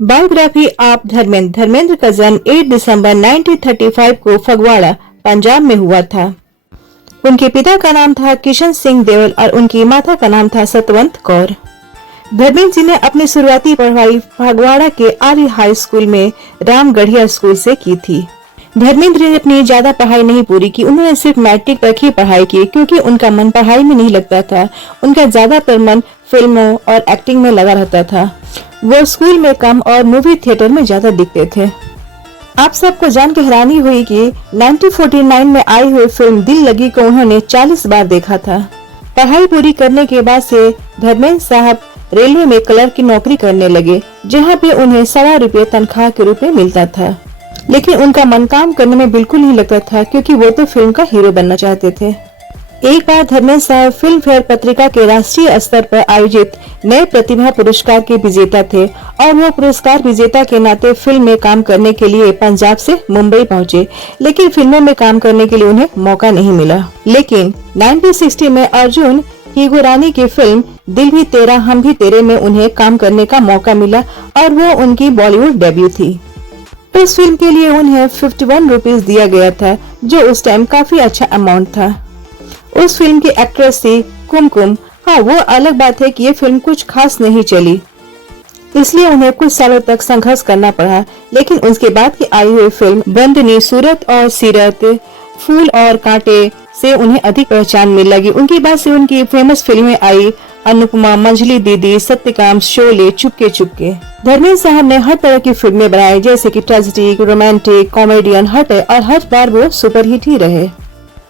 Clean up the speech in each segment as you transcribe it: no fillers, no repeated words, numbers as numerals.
Biography of Dharmendra. Dharmendra का जन्म 8 दिसंबर 1935 को फगवाड़ा, पंजाब में हुआ था। उनके पिता का नाम था किशन सिंह देओल और उनकी माता का नाम था सतवंत कौर। धर्मेंद्र जी ने अपनी शुरुआती पढ़ाई फगवाड़ा के आर्य हाई स्कूल में रामगढ़िया स्कूल से की थी। धर्मेंद्र ने अपनी ज्यादा पढ़ाई नहीं पूरी की। उन्होंने सिर्फ मैट्रिक तक ही पढ़ाई की क्योंकि उनका मन पढ़ाई में नहीं लगता था। उनका ज्यादातर मन फिल्मों और एक्टिंग में लगा रहता था। वो स्कूल में कम और मूवी थिएटर में ज्यादा दिखते थे। आप सबको जान के हैरानी हुई कि 1949 में आई हुई फिल्म दिल लगी को उन्होंने 40 बार देखा था। पढ़ाई पूरी करने के बाद से धर्मेंद्र साहब रेलवे में क्लर्क की नौकरी करने लगे, जहां पे उन्हें ₹1.25 तनख्वाह के रूप में मिलता था। लेकिन उनका मन काम करने में बिल्कुल नहीं लगता था क्योंकि वो तो फिल्म का हीरो बनना चाहते थे। एक बार धर्मेंद्र साहब फिल्म फेयर पत्रिका के राष्ट्रीय स्तर पर आयोजित नए प्रतिभा पुरस्कार के विजेता थे और वो पुरस्कार विजेता के नाते फिल्म में काम करने के लिए पंजाब से मुंबई पहुंचे, लेकिन फिल्मों में काम करने के लिए उन्हें मौका नहीं मिला। लेकिन 1960 में अर्जुन हिगोरानी की फिल्म दिल भी तेरा हम भी तेरे में उन्हें काम करने का मौका मिला और वो उनकी बॉलीवुड डेब्यू थी। इस फिल्म के लिए उन्हें 51 रुपीज दिया गया था, जो उस टाइम काफी अच्छा अमाउंट था। उस फिल्म की एक्ट्रेस थी कुमकुम। हाँ, वो अलग बात है कि ये फिल्म कुछ खास नहीं चली, इसलिए उन्हें कुछ सालों तक संघर्ष करना पड़ा। लेकिन उसके बाद की आई हुई फिल्म बंदनी, सूरत और सीरत, फूल और कांटे से उन्हें अधिक पहचान मिल लगी। उनके बाद से उनकी फेमस फिल्में आई अनुपमा, मंजली दीदी, सत्यकाम, शोले, चुपके चुपके। धर्मेंद्र साहब ने हर तरह की फिल्में बनाई, जैसे कि ट्रेजेडी, रोमांटिक, कॉमेडियन, हट, और हर बार वो सुपरहिट ही रहे।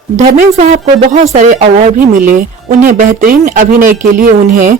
धर्मेंद्र साहब को बहुत सारे अवार्ड भी मिले। उन्हें बेहतरीन अभिनय के लिए उन्हें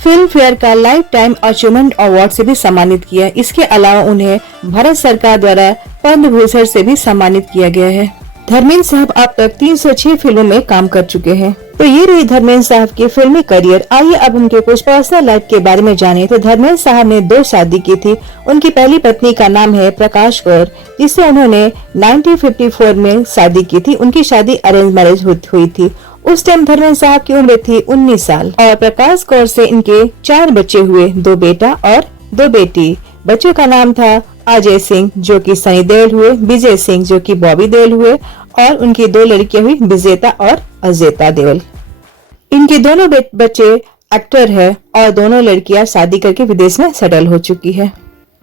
फिल्म फेयर का लाइफ टाइम अचीवमेंट अवार्ड से भी सम्मानित किया। इसके अलावा उन्हें भारत सरकार द्वारा पद्म भूषण से भी सम्मानित किया गया है। धर्मेंद्र साहब अब तक 306 फिल्मों में काम कर चुके हैं। तो ये रही धर्मेंद्र साहब की फिल्मी करियर। आइए अब उनके कुछ पर्सनल लाइफ के बारे में जानें। तो धर्मेंद्र साहब ने 2 शादी की थी। उनकी पहली पत्नी का नाम है प्रकाश कौर, जिससे उन्होंने 1954 में शादी की थी। उनकी शादी अरेंज मैरिज हुई थी। उस टाइम धर्मेंद्र साहब की उम्र थी 19 साल और प्रकाश कौर से इनके 4 बच्चे हुए, 2 बेटा और 2 बेटी। बच्चों का नाम था अजय सिंह, जो कि सनी देओल हुए, विजय सिंह, जो कि बॉबी देओल हुए, और उनकी 2 लड़कियां हुई, विजेता और अजेता देओल। इनके दोनों बच्चे एक्टर है और दोनों लड़कियां शादी करके विदेश में सेटल हो चुकी है।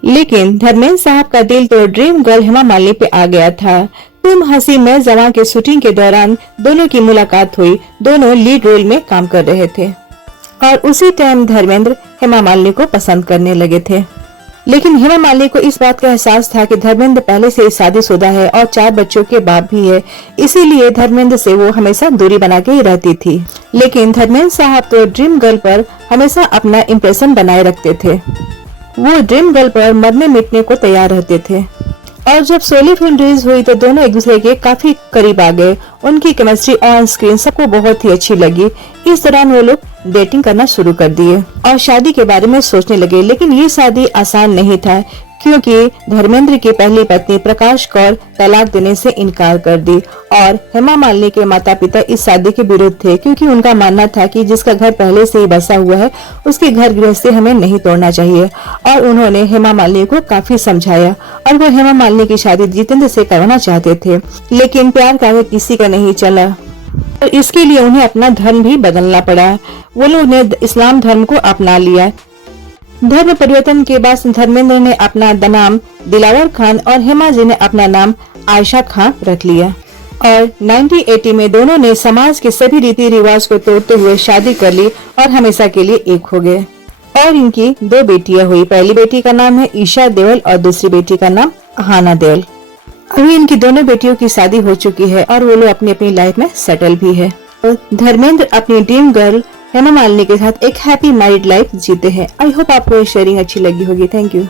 लेकिन धर्मेंद्र साहब का दिल तो ड्रीम गर्ल हेमा मालिनी पे आ गया था। तुम हंसी मैं जवां के शूटिंग के दौरान दोनों की मुलाकात हुई। दोनों लीड रोल में काम कर रहे थे और उसी टाइम धर्मेंद्र हेमा मालिनी को पसंद करने लगे थे। लेकिन हेमा मालिनी को इस बात का एहसास था कि धर्मेंद्र पहले से शादीशुदा है और 4 बच्चों के बाप भी है, इसीलिए धर्मेंद्र से वो हमेशा दूरी बना के ही रहती थी। लेकिन धर्मेंद्र साहब तो ड्रीम गर्ल पर हमेशा अपना इम्प्रेशन बनाए रखते थे। वो ड्रीम गर्ल पर मरने मिटने को तैयार रहते थे। और जब शोले फिल्म रिलीज हुई तो दोनों एक दूसरे के काफी करीब आ गए। उनकी केमिस्ट्री ऑन स्क्रीन सबको बहुत ही अच्छी लगी। इस दौरान वो लोग डेटिंग करना शुरू कर दिए और शादी के बारे में सोचने लगे। लेकिन ये शादी आसान नहीं था क्योंकि धर्मेंद्र की पहली पत्नी प्रकाश कौर तलाक देने से इनकार कर दी और हेमा मालिनी के माता पिता इस शादी के विरुद्ध थे, क्योंकि उनका मानना था कि जिसका घर पहले से ही बसा हुआ है उसके घर गृहस्थी हमें नहीं तोड़ना चाहिए। और उन्होंने हेमा मालिनी को काफी समझाया और वो हेमा मालिनी की शादी जितेंद्र से करवाना चाहते थे। लेकिन प्यार का किसी का नहीं चला और इसके लिए उन्हें अपना धर्म भी बदलना पड़ा। वो लोग ने इस्लाम धर्म को अपना लिया। धर्म परिवर्तन के बाद धर्मेंद्र ने अपना नाम दिलावर खान और हेमा जी ने अपना नाम आयशा खान रख लिया। और 1980 में दोनों ने समाज के सभी रीति रिवाज को तोड़ते हुए शादी कर ली और हमेशा के लिए एक हो गए। और इनकी 2 बेटियां हुई। पहली बेटी का नाम है ईशा देओल और दूसरी बेटी का नाम हाना देओल। अभी इनकी दोनों बेटियों की शादी हो चुकी है और वो लोग अपनी अपनी लाइफ में सेटल भी है। धर्मेंद्र अपनी ड्रीम गर्ल हेमा मालिनी के साथ एक हैप्पी मैरिड लाइफ जीते हैं। आई होप आपको ये शेयरिंग अच्छी लगी होगी। Thank you.